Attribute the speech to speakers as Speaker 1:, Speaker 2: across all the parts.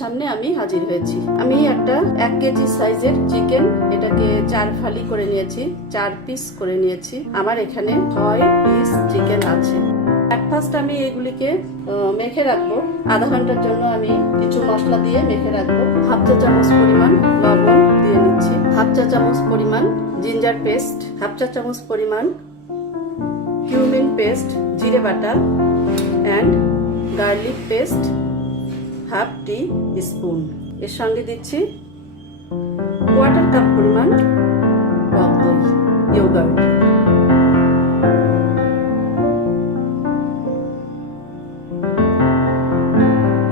Speaker 1: সামনে আমি হাজির হয়েছি। আমি একটা এক কেজি সাইজের চিকেন এটাকে চার ফালি করে নিয়েছি, চার পিস করে নিয়েছি। আমার এখানে ছয় পিস চিকেন আছে। ফার্স্ট আমি এগুলিকে মেখে রাখব। আধা ঘণ্টার জন্য আমি কিছু মশলা দিয়ে মেখে রাখব। হাফ চা চামচ পরিমাণ লবণ দিয়ে নিচ্ছি। হাফ চা চামচ পরিমাণ জিঞ্জার পেস্ট হাফ চা চামচ পরিমাণ কিউমিন পেস্ট জিরে বাটা and garlic paste half teaspoon. এর সঙ্গে দিচ্ছি কোয়ার্টার কাপ পরিমাণ টক দই ইয়োগার্ট।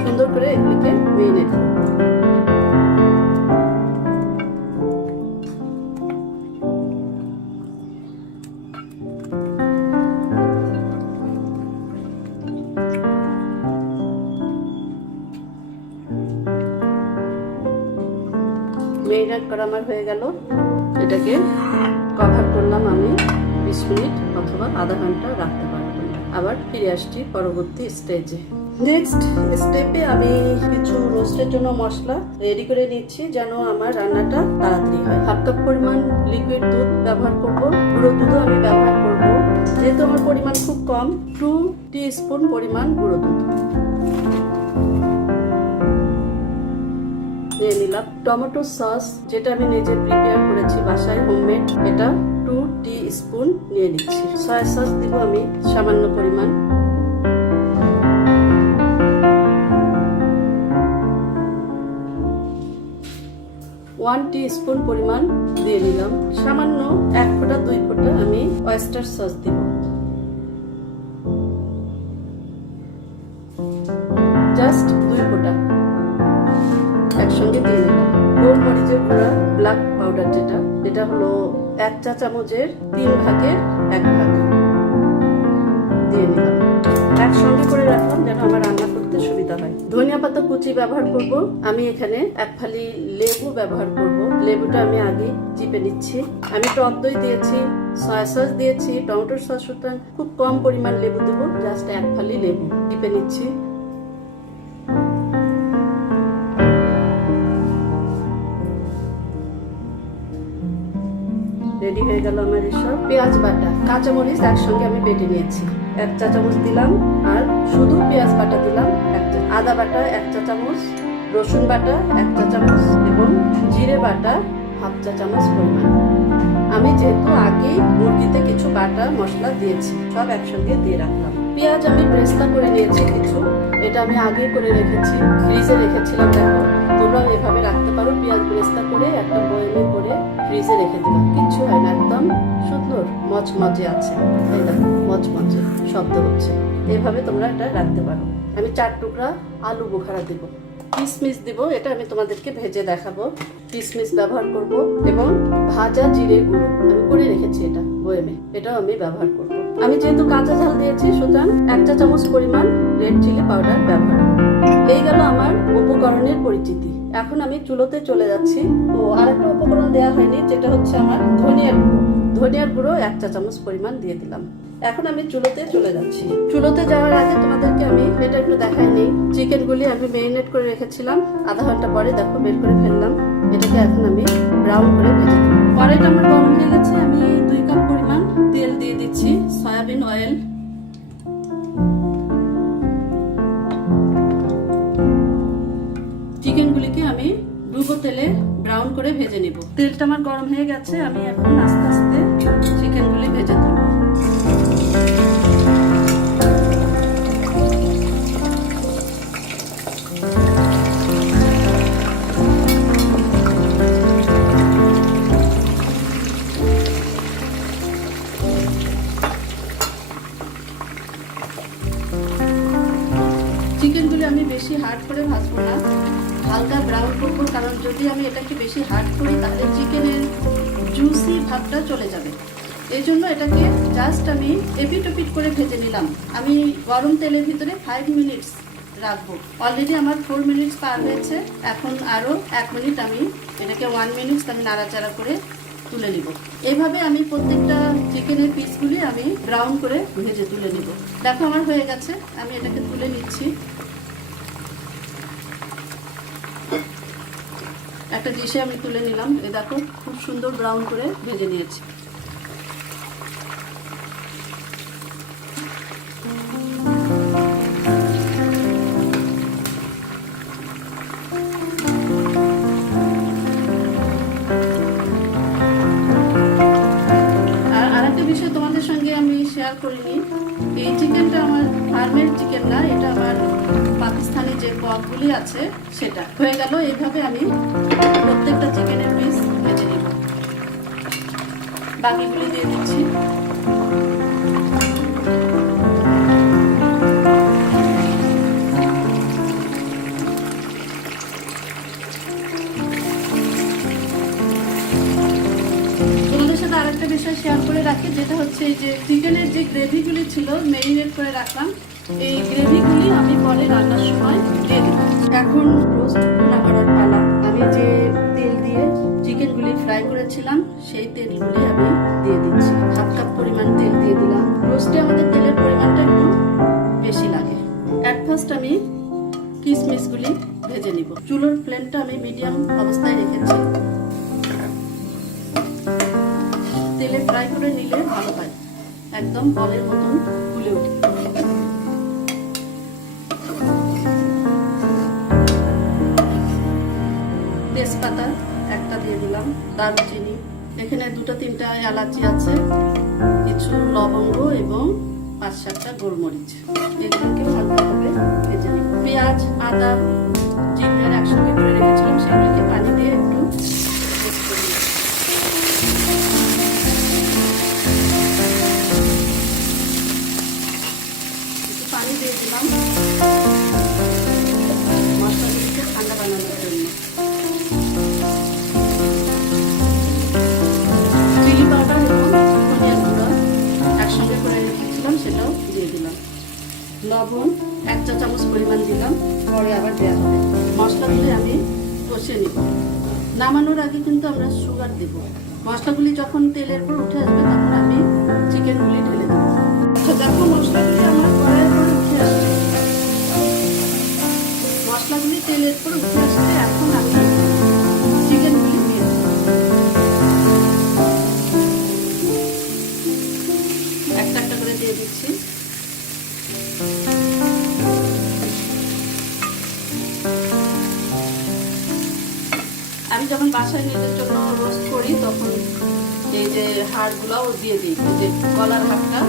Speaker 1: সুন্দর করে এগুলিকে মেরিনেট মেরিনেট আমার হয়ে গেল। এটাকে কভার করলাম আমি বিশ মিনিট অথবা আধা ঘণ্টা রাখতে পারব। আবার ফিরে আসছি পরবর্তী স্টেজে নেক্সট স্টেপে আমি কিছু রোস্টের জন্য মশলা রেডি করে নিচ্ছি যেন আমার রান্নাটা তাড়াতাড়ি হয়। হাফ কাপ পরিমাণ লিকুইড দুধ ব্যবহার করব। গুঁড়ো দুধও আমি ব্যবহার করব। যেহেতু আমার পরিমাণ খুব কম টু টি স্পুন পরিমাণ গুঁড়ো দুধ। নিয়ে নিলাম। টমেটো সস, যেটা আমি নিজে প্রিপেয়ার করেছি বাসায় হোমমেড এটা টু টি স্পুন নিয়ে নিচ্ছি। সয়া সস দিব আমি সামান্য পরিমাণ। ওয়ান টি স্পুন পরিমাণ দিয়ে নিলাম। সামান্য এক ফোঁটা, দুই ফোঁটা আমি ওয়েস্টার সস দিব। চামচের তিন ভাগের এক ভাগ। দিয়ে নিলাম। একসঙ্গে করে রাখলাম যেন আমার রান্না করতে সুবিধা হয়। ধনিয়া পাতা কুচি ব্যবহার করব। আমি এখানে এক ফালি লেবু ব্যবহার করব। লেবুটা আমি আগে চিপে নিচ্ছি। আমি টক দই দিয়েছি, সয়া সস দিয়েছি, টমেটোর সস সুতরাং খুব কম পরিমাণ লেবু দেবো। জাস্ট এক ফালি লেবু। চিপে নিচ্ছি। হয়ে গেল আমার এসব। পেঁয়াজ বাটা, কাঁচামরিচ একসঙ্গে আমি বেটে নিয়েছি। এক চা চামচ দিলাম, আর শুধু পেঁয়াজ বাটা দিলাম এক আদা বাটা এক চা চামচ রসুন বাটা এক চা চামচ এবং জিরে বাটা হাফ চা চামচ পরিমাণ। আমি যেহেতু আগেই মুরগিতে কিছু বাটা মশলা দিয়েছি, সব একসঙ্গে দিয়ে রাখলাম। পেঁয়াজ আমি ব্রেস্তা করে নিয়েছি কিছু। এটা আমি আগে করে রেখেছি, ফ্রিজে রেখেছিলাম দেখো তোমরাও এভাবে রাখতে পারো। পেঁয়াজ ব্রেস্তা করে একটা বয়েমে করে ফ্রিজে রেখে দিলাম। কিচ্ছু হয় না, একদম সুন্দর মচমচে আছে। দেখো, মচমচে শব্দ হচ্ছে। এভাবে তোমরা এটা রাখতে পারো। আমি চার টুকরা আলু বোখারা দেব। কিশমিশ দিব, এটা আমি তোমাদেরকে ভেজে দেখাবো। কিশমিশ ব্যবহার করব এবং ভাজা জিরে গুঁড়ো। আমি করে রেখেছি এটা বয়েমে, এটাও আমি ব্যবহার করব। আমি যেহেতু কাঁচা ঝাল দিয়েছি, সুতরাং এক চা চামচ পরিমাণ রেড চিলি পাউডার ব্যবহার এই গেল আমার উপকরণের পরিচিতি। এখন আমি চুলোতে চলে যাচ্ছি। তো আরেকটা উপকরণ দেওয়া হয়নি, যেটা হচ্ছে আমার ধনিয়ার গুঁড়ো। ধনিয়ার গুঁড়ো এক চা চামচ পরিমাণ দিয়ে দিলাম। এখন আমি চুলোতে চলে যাচ্ছি। চুলোতে যাওয়ার আগে তোমাদেরকে আমি এটা একটু দেখাই নেই। চিকেনগুলি আমি মেরিনেট করে রেখেছিলাম। আধা ঘণ্টা পরে দেখো বের করে ফেললাম। এটাকে এখন আমি ব্রাউন করে ভেজে দেবো কড়াইটা আমার গরম হয়ে গেছে। আমি দুই কাপ পরিমাণ তেল দিয়ে দিচ্ছি। Soybean oil. করে ভেজে নেব। তেলটা আমার গরম হয়ে গেছে, আমি এখন আস্তে আস্তে চিকেনগুলি ভেজে তুলব যদি আমি এটাকে বেশি হার্ড করি, তাহলে চিকেনের জুসি ভাবটা চলে যাবে। এই জন্য এটাকে জাস্ট আমি এপিট ওপিট করে ভেজে নিলাম। আমি গরম তেলের ভিতরে ফাইভ মিনিটস রাখব। অলরেডি আমার ফোর মিনিটস পার হয়েছে। এখন আরও এক মিনিট আমি এটাকে ওয়ান মিনিটস আমি নাড়াচাড়া করে তুলে নিব। এইভাবে আমি প্রত্যেকটা চিকেনের পিসগুলি আমি ব্রাউন করে ভেজে তুলে নিব। দেখো, আমার হয়ে গেছে। আমি এটাকে তুলে নিচ্ছি। একটা ডিশে আমি তুলে নিলাম। এ দেখো, খুব সুন্দর ব্রাউন করে ভেজে নিয়েছি। শেয়ার করিনি এই চিকেনটা আমার ফার্মের চিকেন না, এটা আমার পাকিস্তানি যে পদগুলি আছে, সেটা। হয়ে গেল, এইভাবে আমি বাকিগুলি দিয়ে দিচ্ছি। আরেকটা বিষয় শেয়ার করে রাখি, যেটা হচ্ছে এই যে চিকেনের যে গ্রেভিগুলি ছিল মেরিনেট করে রাখলাম, এই গ্রেভিগুলি আমি পরে রান্নার সময় দিয়ে দেব। এখন রোস্ট করার পালা। চুলোর ফ্লেমটা আমি মিডিয়াম অবস্থায় রেখেছি। তেলে ফ্রাই করে নিলে ভালো হয়। একদম বলের মতন ফুলে ওঠে। তেজপাতা একটা দিয়ে দিলাম, দারুচিনি। এখানে দুটো তিনটা এলাচি আছে, কিছু লবঙ্গ এবং পাঁচ সাতটা গোলমরিচ। এগুলোকে ভেজে নিব। পেঁয়াজ, আদা একসঙ্গে করে রেখেছিলাম সেগুলোকে কিন্তু আমরা সুগার দেব। মশলাগুলি যখন তেলের পর উঠে আসবে, তখন আমি চিকেনগুলি ঢেলে দেবো। আচ্ছা দেখো, মশলাগুলি আমার কড়াইয়ের পর উঠে আসছে। মশলাগুলি তেলের পর উঠে আসছে, এখন আমি একটা একটা করে দিয়ে দিচ্ছি। আমি যখন বাসায় নিজের জন্য রোস্ট করি, তখন এই যে হাড়গুলোও দিয়ে দিই যে কলার হাড়টা,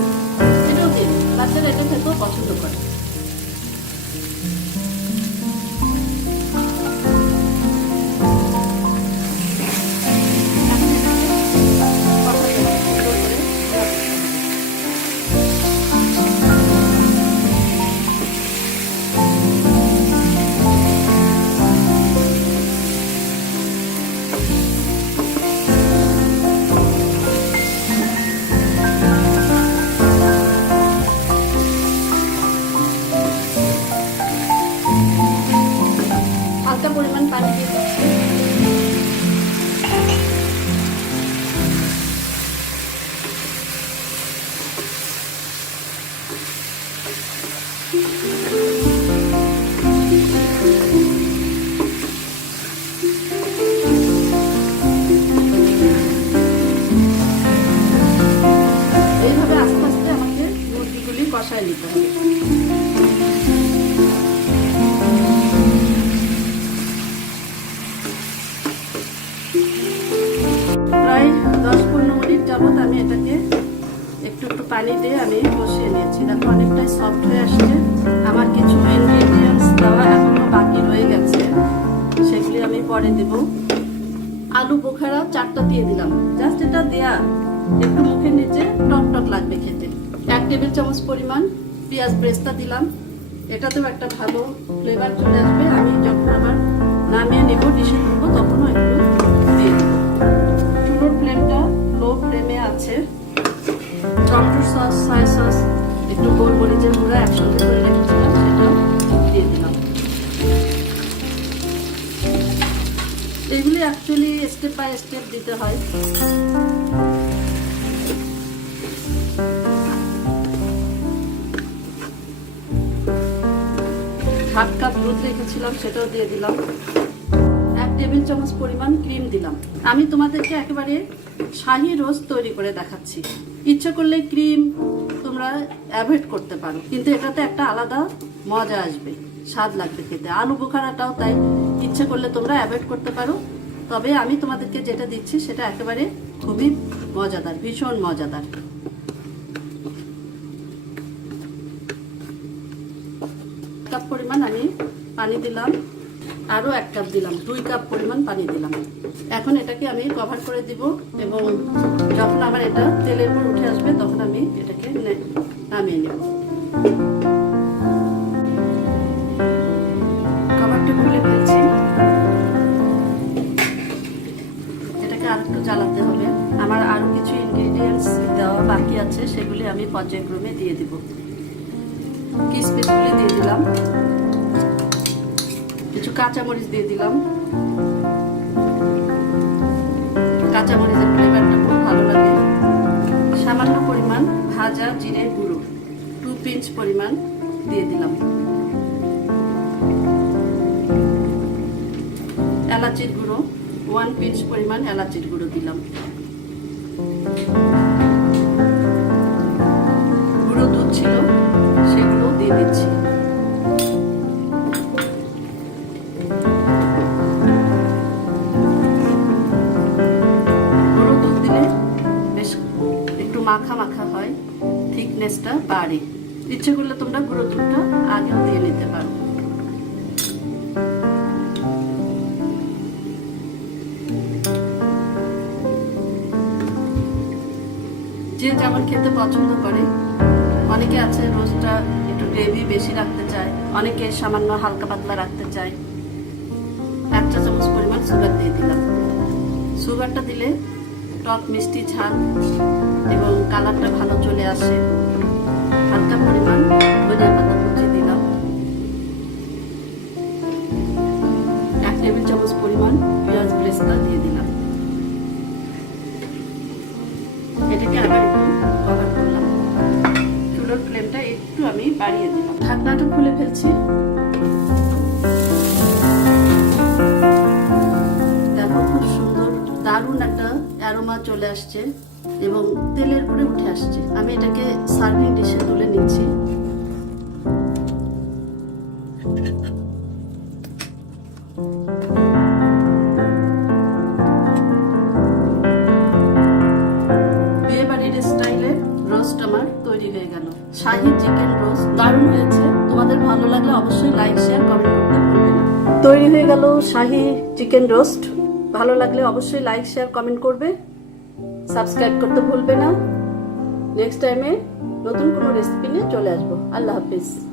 Speaker 1: এটাও দিই। বাচ্চারা এটা খেতেও পছন্দ করে। দশ পনেরো মিনিট যাবত আমি এটাকে একটু একটু পানি দিয়ে আমি বসিয়ে নিয়েছি। দেখো অনেকটাই সফট হয়ে আসছে। আমার কিছু ইনগ্রিডিয়েন্টস দেওয়া এখনও বাকি রয়ে গেছে। সেগুলি আমি পরে দেব। আলু বোখারা চারটা দিয়ে দিলাম। জাস্ট এটা দেয়া একটু মুখের নিচে টক টক লাগবে খেতে। এক টেবিল চামচ পরিমাণ পেঁয়াজ ব্রেস্তা দিলাম। এটাতেও একটা ভালো ফ্লেভার চলে আসবে। আমি যখন আবার নামিয়ে নেব, ডিশে তুলবো তখনও একটু দিয়ে দেবো। ফ্লেমটা লো ফ্লেমে আছে। টমেটো সস সয়া সস একটু গোলমরিচের গুঁড়া একসঙ্গে করে রেখেছিলাম সেটাও দিয়ে দিলাম। এগুলি অ্যাকচুয়ালি স্টেপ বাই স্টেপ দিতে হয়। হাফ কাপ দুধ রেখেছিলাম, সেটাও দিয়ে দিলাম। টেবিল চামচ পরিমাণ ক্রিম দিলাম। আমি তোমাদেরকে একেবারে শাহি রোজ তৈরি করে দেখাচ্ছি। ইচ্ছে করলে ক্রিম তোমরা অ্যাভয়েড করতে পারো, কিন্তু এটাতে একটা আলাদা মজা আসবে, স্বাদ লাগবে খেতে। আলু বোখারাটাও তাই, ইচ্ছে করলে তোমরা অ্যাভয়েড করতে পারো। তবে আমি তোমাদেরকে যেটা দিচ্ছি, সেটা একেবারে খুবই মজাদার, ভীষণ মজাদার। পরিমাণ আমি পানি দিলাম। আরও এক কাপ দিলাম, দুই কাপ পরিমাণ পানি দিলাম। এখন এটাকে আমি কভার করে দিব এবং যখন আমার এটা তেলের উপর উঠে আসবে, তখন আমি এটাকে নামিয়ে নেব। কভারটা খুলে ফেলছি। এটাকে আর একটু জ্বালাতে হবে। আমার আরও কিছু ইনগ্রিডিয়েন্টস দেওয়া বাকি আছে, সেগুলি আমি পর্যায়ক্রমে দিয়ে দিব। কিসমিসগুলি দিয়ে দিলাম। কাঁচামরিচ দিয়ে দিলাম। কাঁচামরিচের ফ্লেভারটা খুব ভালো লাগে। সামান্য পরিমাণ ভাজা জিরে গুঁড়ো টু পিঞ্চ পরিমাণ দিয়ে দিলাম। এলাচির গুঁড়ো ওয়ান পিঞ্চ পরিমাণ এলাচির গুঁড়ো দিলাম। গুঁড়ো দুধ ছিল, সেগুলো দিয়ে দিচ্ছি। মাখা মাখা হয়, থিকনেসটা বাড়ে। ইচ্ছে করলে তোমরা গুঁড়ো আগেও দিয়ে নিতে পারো। যে যেমন খেতে পছন্দ করে, অনেকে আছে রোজটা একটু গ্রেভি বেশি রাখতে চায়, অনেকে সামান্য হালকা পাতলা রাখতে চায়। এক চা চামচ পরিমাণ সুগার দিয়ে দিলাম। সুগারটা দিলে টক, মিষ্টি, ঝাল এবং কালারটা ভালো চলে আসে। হালকা পরিমাণ ধনিয়া পাতা কুচি দিলাম। এক টেবিল চামচ পরিমাণ পেঁয়াজ ব্রেস্তা দিয়ে দিলাম। এটাকে আবার একটু কভার করলাম। চুলোর ফ্লেমটা একটু আমি বাড়িয়ে দিলাম। ঢাকনাটা খুলে ফেলছি। দারুণ একটা অ্যারোমা চলে আসছে। এবং তেলের উপরে উঠে আসছে। আমি এটাকে সার্ভিং ডিশে তুলে নিচ্ছি। রোস্ট আমার তৈরি হয়ে গেল। শাহি চিকেন রোস্ট হয়েছে। তোমাদের ভালো অবশ্যই শেয়ার কমেন্ট তৈরি হয়ে গেল শাহি চিকেন রোস্ট ভালো লাগলে অবশ্যই লাইক শেয়ার কমেন্ট করবে। সাবস্ক্রাইব করতে ভুলবে না। নেক্সট টাইমে নতুন কোনো রেসিপি নিয়ে চলে আসব। আল্লাহ হাফিজ।